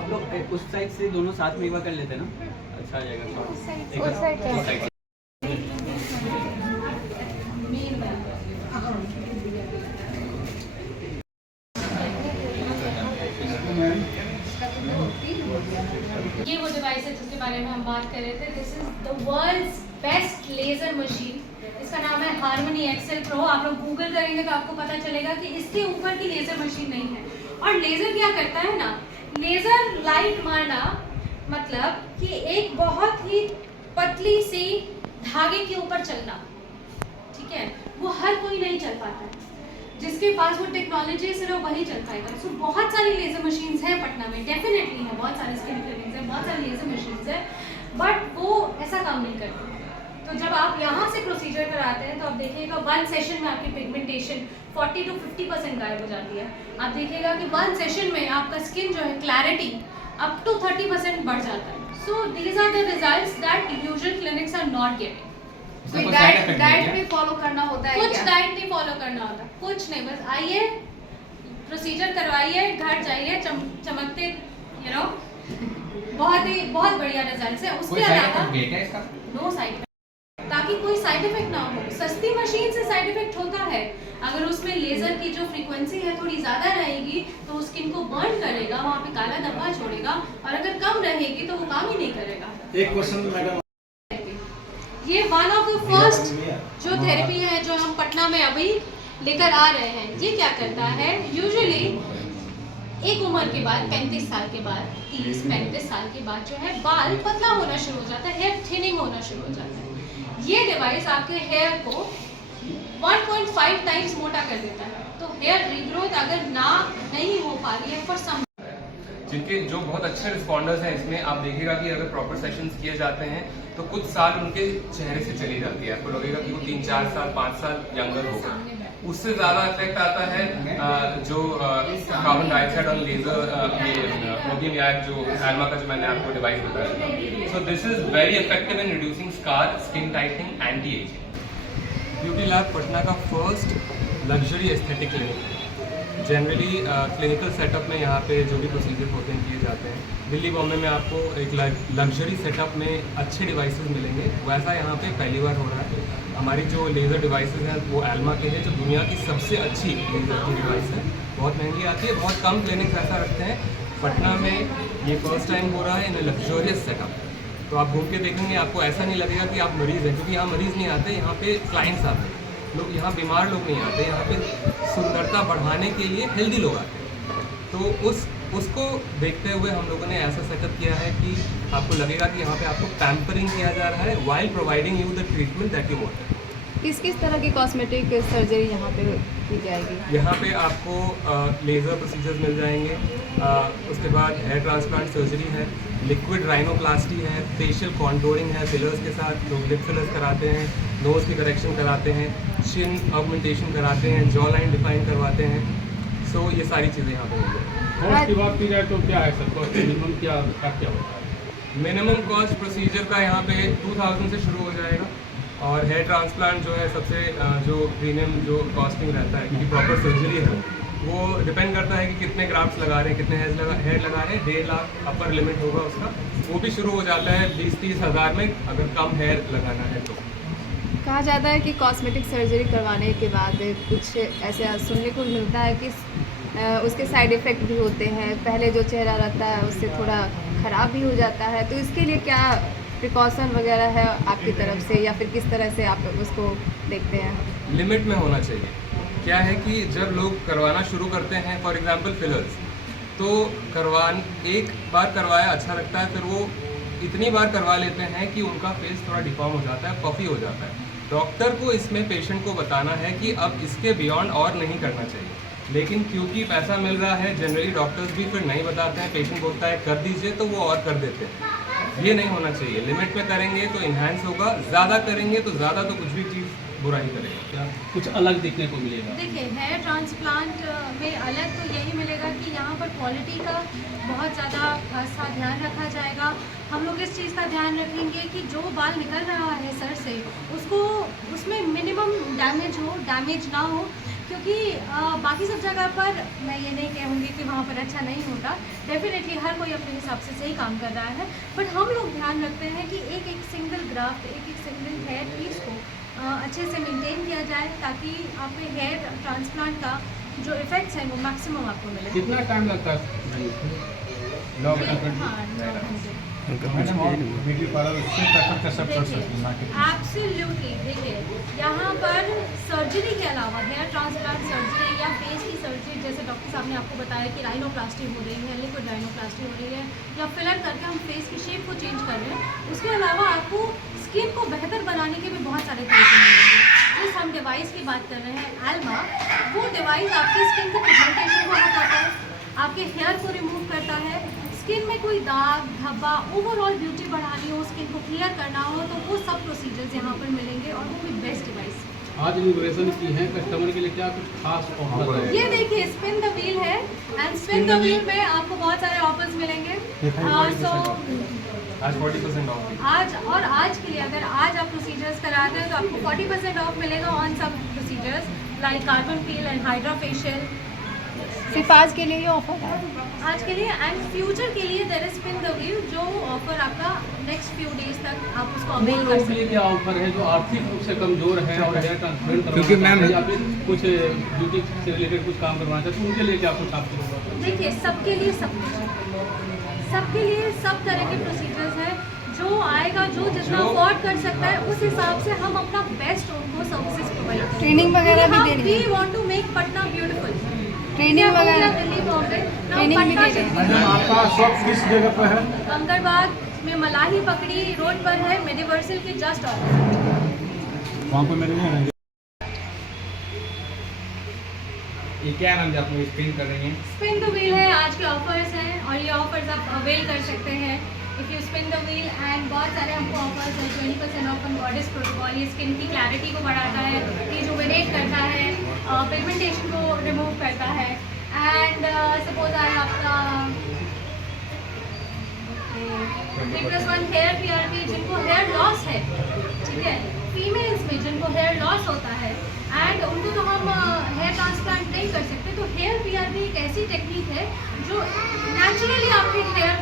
आप लोग उस साइड से दोनों साथ में एक बार कर लेते हैं ना, अच्छा आ जाएगा। उस साइड से। ये वो डिवाइस है जिसके बारे में हम बात कर रहे थे। This is the world's best laser machine. इसका नाम है हार्मनी एक्सेल प्रो। आप लोग गूगल करेंगे तो आपको पता चलेगा कि इसके ऊपर की लेजर मशीन नहीं है। और लेजर क्या करता है ना, लेजर लाइट मारना मतलब कि एक बहुत ही पतली सी धागे के ऊपर चलना, ठीक है, वो हर कोई नहीं चल पाता है। जिसके पास वो टेक्नोलॉजी सिर्फ वही चल पाएगा। सो बहुत सारी लेजर मशीन्स हैं पटना में, डेफिनेटली है, बहुत सारे स्किन क्लिनिक्स हैं, बहुत सारी लेजर मशीन्स हैं, बट वो ऐसा काम नहीं करती। तो जब आप यहाँ से प्रोसीजर कराते हैं तो आप देखिएगा 1 सेशन में आपकी पिगमेंटेशन 40 to 50% गायब हो जाती है। आप देखिएगा कि 1 सेशन में आपका स्किन जो है क्लैरिटी अप टू 30% बढ़ जाता है। So these are the results that usual clinics are not getting. Diet भी फॉलो करना होता है कुछ क्या? डाइट नहीं फॉलो करना होता, कुछ नहीं, बस आइए प्रोसीजर करवाइए, घर जाइए चमकते, यू नो, बहुत बढ़िया रिजल्ट्स है। उसके अलावा नो साइड इफेक्ट, ताकि कोई साइड इफेक्ट ना हो। सस्ती मशीन से साइड इफेक्ट होता है, अगर उसमें लेजर की जो फ्रीक्वेंसी है थोड़ी ज़्यादा रहेगी तो वो स्किन को बर्न करेगा, वहाँ पे काला धब्बा छोड़ेगा, और अगर कम रहेगी तो वो काम ही नहीं करेगा। एक क्वेश्चन मैडम, ये वन ऑफ द फर्स्ट जो थेरेपी है जो हम पटना में अभी लेकर आ रहे हैं। ये क्या करता है, यूजुअली एक उम्र के बाद 35 साल के बाद 30-35 साल के बाद जो है बाल पतला होना शुरू हो जाता है, हेयर थिनिंग होना शुरू हो जाता है। ये डिवाइस आपके हेयर को 1.5 टाइम्स मोटा कर देता है। तो हेयर रीग्रोथ अगर नहीं हो पा रही है फॉर सम, जिनके जो बहुत अच्छे रिस्पॉन्डर्स हैं इसमें, आप देखिएगा कि अगर प्रॉपर सेशंस किए जाते हैं तो कुछ साल उनके चेहरे से चली जाती है। आपको लगेगा कि वो 3-4 साल 5 साल यंगर होगा। उससे ज्यादा इफेक्ट आता है जो कार्बन डाइऑक्साइड और लेजर प्रोबियम या जो एल्मा का जो मैंने आपको डिवाइस बताया। So this is very effective in reducing scar, skin tightening, anti ageing. Beauty lab Patna का फर्स्ट लग्जरी एस्थेटिक क्लिनिक है। जनरली क्लिनिकल सेटअप में यहाँ पे जो भी प्रोसीजर होते हैं किए जाते हैं। दिल्ली बॉम्बे में आपको एक लग्जरी सेटअप में अच्छे डिवाइसेस मिलेंगे, वैसा यहाँ पे पहली बार हो रहा है। हमारी जो लेज़र डिवाइसेस हैं वो एल्मा के हैं, जो दुनिया की सबसे अच्छी लेज़र की डिवाइस है। बहुत महंगी आती है, बहुत कम क्लिनिक्स ऐसा रखते हैं। पटना में ये फर्स्ट टाइम हो रहा है इन लग्जरियस सेटअप। तो आप घूम के देखेंगे, आपको ऐसा नहीं लगेगा कि आप मरीज़ हैं, क्योंकि यहाँ मरीज़ नहीं आते, यहाँ पे क्लाइंट्स आते हैं। लोग यहाँ बीमार लोग नहीं आते, यहाँ पे सुंदरता बढ़ाने के लिए हेल्दी लोग आते हैं। तो उसको देखते हुए हम लोगों ने ऐसा सेटअप किया है कि आपको लगेगा कि यहाँ पे आपको पैम्परिंग किया जा रहा है while providing you the treatment that you want. किस तरह की कॉस्मेटिक सर्जरी यहाँ पे की जाएगी? यहाँ पे आपको लेज़र प्रोसीजर्स मिल जाएंगे, उसके बाद हेयर ट्रांसप्लांट सर्जरी है, लिक्विड राइनोप्लास्टी है, फेशियल कॉन्टोरिंग है फिलर्स के साथ, लोग लिप फिलर्स कराते हैं, नोज़ की करेक्शन कराते हैं, चिन ऑगमेंटेशन कराते हैं, जॉ लाइन डिफाइन करवाते हैं। सो ये सारी चीज़ें यहाँ पे मिल जाएंगी। कॉस्ट की बात की जाए तो क्या है सर, कॉस्ट मिनिमम क्या होता है? मिनिमम कॉस्ट प्रोसीजर का यहाँ पे 2000 से शुरू हो जाएगा, और हेयर ट्रांसप्लांट जो है सबसे जो प्रीमियम जो कॉस्टिंग रहता है, क्योंकि प्रॉपर सर्जरी है, वो डिपेंड करता है कि कितने ग्राफ्ट्स लगा रहे हैं, कितने हेयर लगा रहे हैं। 1.5 लाख अपर लिमिट होगा उसका, वो भी शुरू हो जाता है 20-30 हज़ार में अगर कम हेयर लगाना है तो। कहा जाता है कि कॉस्मेटिक सर्जरी करवाने के बाद कुछ ऐसा सुनने को मिलता है कि उसके साइड इफ़ेक्ट भी होते हैं, पहले जो चेहरा रहता है उससे थोड़ा ख़राब भी हो जाता है। तो इसके लिए क्या प्रिकॉशन वगैरह है आपकी तरफ से, या फिर किस तरह से आप उसको देखते हैं? लिमिट में होना चाहिए। क्या है कि जब लोग करवाना शुरू करते हैं, फॉर एग्जांपल फिलर्स, तो एक बार करवाया अच्छा लगता है, फिर वो इतनी बार करवा लेते हैं कि उनका फेस थोड़ा डिफॉर्म हो जाता है, पफी हो जाता है। डॉक्टर को इसमें पेशेंट को बताना है कि अब इसके बियॉन्ड और नहीं करना चाहिए, लेकिन क्योंकि पैसा मिल रहा है, जनरली डॉक्टर्स भी फिर नहीं बताते हैं। पेशेंट बोलता है कर दीजिए तो वो और कर देते हैं। ये नहीं होना चाहिए। लिमिट में करेंगे तो इन्हांस होगा, ज़्यादा करेंगे तो ज़्यादा तो कुछ भी चीज़ बुरा ही करेगा। क्या कुछ अलग देखने को मिलेगा? देखिए, हेयर ट्रांसप्लांट में अलग तो यही मिलेगा कि यहाँ पर क्वालिटी का बहुत ज़्यादा खासा ध्यान रखा जाएगा। हम लोग इस चीज़ का ध्यान रखेंगे कि जो बाल निकल रहा है सर से, उसको उसमें मिनिमम डैमेज ना हो, क्योंकि बाकी सब जगह पर मैं ये नहीं कहूँगी कि वहाँ पर अच्छा नहीं होता, डेफिनेटली हर कोई अपने हिसाब से सही काम कर रहा है, बट हम लोग ध्यान रखते हैं कि एक एक सिंगल ग्राफ्ट, एक एक सिंगल हेयर पीस को अच्छे से मेंटेन किया जाए ताकि आपके हेयर ट्रांसप्लांट का जो इफेक्ट्स हैं वो मैक्सिमम आपको मिले। कितना टाइम लगता है? 9 घंटे। हाँ, 9 घंटे। मैडम और ब्यूटी पार्लर उससे बेटर कैसे कर सकते हैं मार्केट में? एब्सोल्युटली, देखिए यहाँ पर सर्जरी के अलावा हेयर ट्रांसप्लांट सर्जरी या फेस की सर्जरी, जैसे डॉक्टर साहब ने आपको बताया कि राइनोप्लास्टी हो रही है, लिक्विड राइनोप्लास्टी हो रही है, या फिलर करके हम फेस की शेप को चेंज कर रहे हैं, उसके अलावा आपको स्किन को बेहतर बनाने के भी बहुत सारे तरीके मिलेंगे। जिस हम डिवाइस की बात कर रहे हैं एल्मा, वो डिवाइस आपकी स्किन के पिगमेंटेशन को हटाता है, आपके हेयर को रिमूव करता है, स्किन में कोई दाग धब्बा, ओवरऑल ब्यूटी बढ़ानी हो, स्किन को क्लियर करना हो, तो वो सब प्रोसीजर्स यहाँ पर मिलेंगे और वो भी बेस्ट डिवाइस। आज इनोग्रेशन की है, कस्टमर के लिए क्या कुछ खास ऑफर है? ये देखिए स्पिन द व्हील है, एंड स्पिन द व्हील में आपको बहुत सारे ऑफर्स मिलेंगे। सो आज 40% ऑफ। आज के लिए अगर आज आप प्रोसीजर्स कराते हैं तो आपको 40% ऑफ मिलेगा ऑन सब procedures like carbon peel and hydra facial. सिर्फ आज के लिए ये ऑफर है? आज के लिए एंड फ्यूचर के लिए there is spin the wheel, जो ऑफर आपका नेक्स्ट फ्यू डेज तक आप उसको वो अवेल कर लोगों के सकते लिए हैं। क्या ऑफर है जो आर्थिक रूप से कमजोर है और हेयर ट्रांसप्लांट क्योंकि मैम या फिर कुछ ब्यूटी से रिलेटेड कुछ काम करवाना चाहते हैं, तो उनके लिए क्या कुछ आपको होगा? देखिए सबके लिए सब कुछ है, सबके लिए सब तरह के प्रोसीजर्स हैं, जो आएगा जो जितना अफोर्ड कर सकता है उस हिसाब से हम अपना बेस्ट उनको सर्विसेज प्रोवाइड करें। ट्रेनिंग वगैरह भी दे रही वी है? Want to make Patna beautiful. Training वगैरह? दिल्ली बॉम्बे ट्रेनिंग भी दे रही है? मैडम आपका शॉप किस जगह पर है? कंकड़बाग में मलाही पकड़ी रोड पर है, मेडिवर्सल के जस्ट ऑपोजिट। वहाँ पर मिल जाएंगे। ये क्या नाम आप लोग स्पिन कर रही हैं? स्पिन द व्हील है, आज के ऑफर्स हैं और ये ऑफर्स आप अवेल कर सकते हैं if you spin the wheel. And बहुत सारे हमको ऑफर्स हैं, 20% ऑफ ऑन गॉडेस प्रोटोकॉल, ये स्किन की क्लैरिटी को बढ़ाता है, रिजुवेनेट करता है, पिगमेंटेशन को रिमूव करता है। एंड सपोज आए आपका 3+1 हेयर PRP, जिनको हेयर लॉस है, ठीक है, फीमेल्स में जिनको हेयर लॉस होता है एंड उनको तो हम हेयर ट्रांसप्लांट नहीं कर सकते, तो हेयर PRP एक ऐसी टेक्निक है जो नेचुरली आपके हेयर